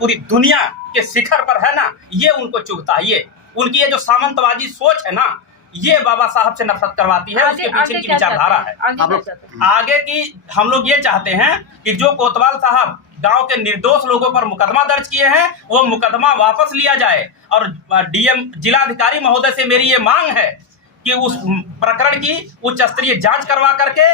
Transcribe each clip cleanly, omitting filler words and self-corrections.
पूरी दुनिया के शिखर पर है ना, ये उनको चुभता है। ये उनकी ये जो सामंतवादी सोच है ना, ये बाबा साहब से नफरत करवाती है। उसके पीछे की विचारधारा है। आगे की हम लोग ये चाहते हैं कि जो कोतवाल साहब गांव के निर्दोष लोगों पर मुकदमा दर्ज किए हैं, वो मुकदमा वापस लिया जाए। और डीएम जिलाधिकारी महोदय से मेरी ये मांग है कि उस प्रकरण की उच्च स्तरीय जांच करवा करके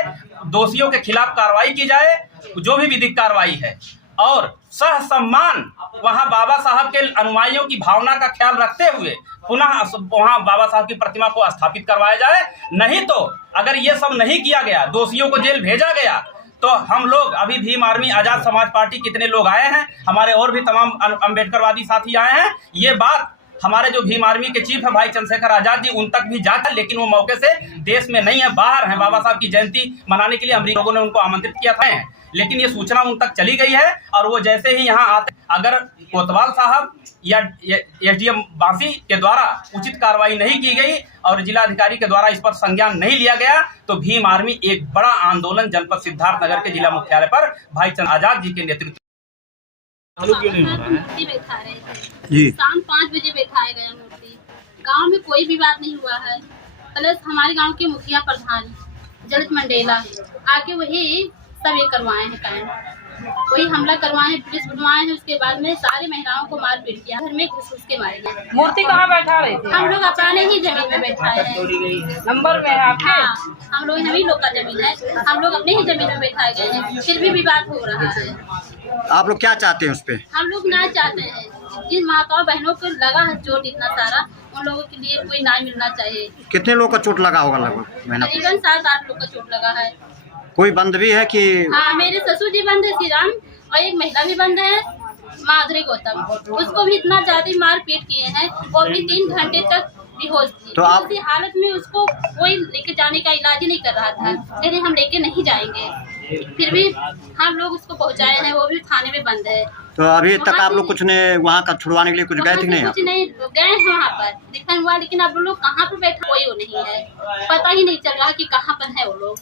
दोषियों के खिलाफ कार्रवाई की जाए, जो भी विधिक कार्रवाई है। और सह सम्मान वहां बाबा साहब के अनुयायियों की भावना का ख्याल रखते हुए पुनः वहां बाबा साहब की प्रतिमा को स्थापित करवाया जाए। नहीं तो अगर ये सब नहीं किया गया, दोषियों को जेल भेजा गया, तो हम लोग अभी भीम आर्मी आजाद समाज पार्टी कितने लोग आए हैं, हमारे और भी तमाम अम्बेडकरवादी साथी आए हैं। ये बात हमारे जो भीम आर्मी के चीफ है भाई चंद्रशेखर आजाद जी, उन तक भी जाता, लेकिन वो मौके से देश में नहीं है, बाहर है। बाबा साहब की जयंती मनाने के लिए हम लोगों ने उनको आमंत्रित किया था, लेकिन ये सूचना उन तक चली गई है। और वो जैसे ही यहाँ आते, अगर कोतवाल साहब या एसडीएम बांसी के द्वारा उचित कार्रवाई नहीं की गई और जिलाधिकारी के द्वारा इस पर संज्ञान नहीं लिया गया, तो भीम आर्मी एक बड़ा आंदोलन जनपद सिद्धार्थनगर के जिला मुख्यालय पर भाई चंद्र आजाद जी के नेतृत्व मूर्ति बैठा रहे थे। शाम 5 बजे बैठाया गया मूर्ति। गांव में कोई विवाद नहीं हुआ है। प्लस हमारे गांव के मुखिया प्रधान जलित मंडेला आके वही सब ये करवाए हैं काम, वही हमला करवाए हैं, पुलिस बुलवाए हैं। उसके बाद में सारी महिलाओं को मार पीट किया, घर में घुस के मारे गए। मूर्ति कहाँ बैठा रहे थे? हम लोग अपने ही जमीन में बैठाए हैं। नंबर में है आपके? हाँ, हम लोग हम ही लोग का जमीन है, हम लोग अपने ही जमीन में बैठाए गए हैं, फिर भी विवाद हो रहा है। आप लोग क्या चाहते हैं उस पे? हम लोग ना चाहते हैं, जिन माताओं बहनों को लगा है चोट इतना सारा, उन लोगों के लिए कोई न्याय मिलना चाहिए। कितने लोग का चोट लगा होगा लगभग? तकरीबन 7-8 लोग का चोट लगा है। कोई बंद भी है कि? हाँ, मेरे ससुर जी बंद है श्रीराम, और एक महिला भी बंद है माधुरी गौतम। उसको भी इतना ज्यादा मार पीट किए हैं, वो भी 3 घंटे तक बेहोश थी। तो आप उसी हालत में उसको कोई लेके जाने का इलाज ही नहीं कर रहा था। कहते हम लेके नहीं जाएंगे, फिर भी हम लोग उसको पहुंचाए हैं, वो भी थाने में बंद है। तो अभी तक आप लोग कुछ ने वहाँ का छुड़वाने के लिए कुछ गए थे नहीं? कुछ नहीं गए हैं वहाँ पर, देखा हुआ, लेकिन अब लोग कहाँ पर बैठा कोई वो नहीं है, पता ही नहीं चल रहा कि कहाँ पर है वो लोग।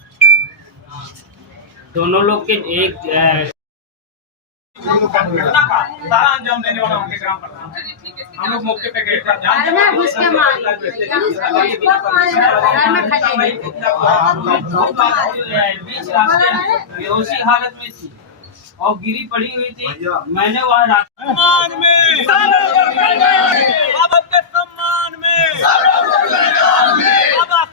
दोनों लोग के एक अंजाम देने वाला उनके ग्राम प्रधान, हम लोग मौके पे गए थे। बेहोशी हालत में थी और गिरी पड़ी हुई थी। मैंने वहाँ सम्मान में बाबा के सम्मान में बाबा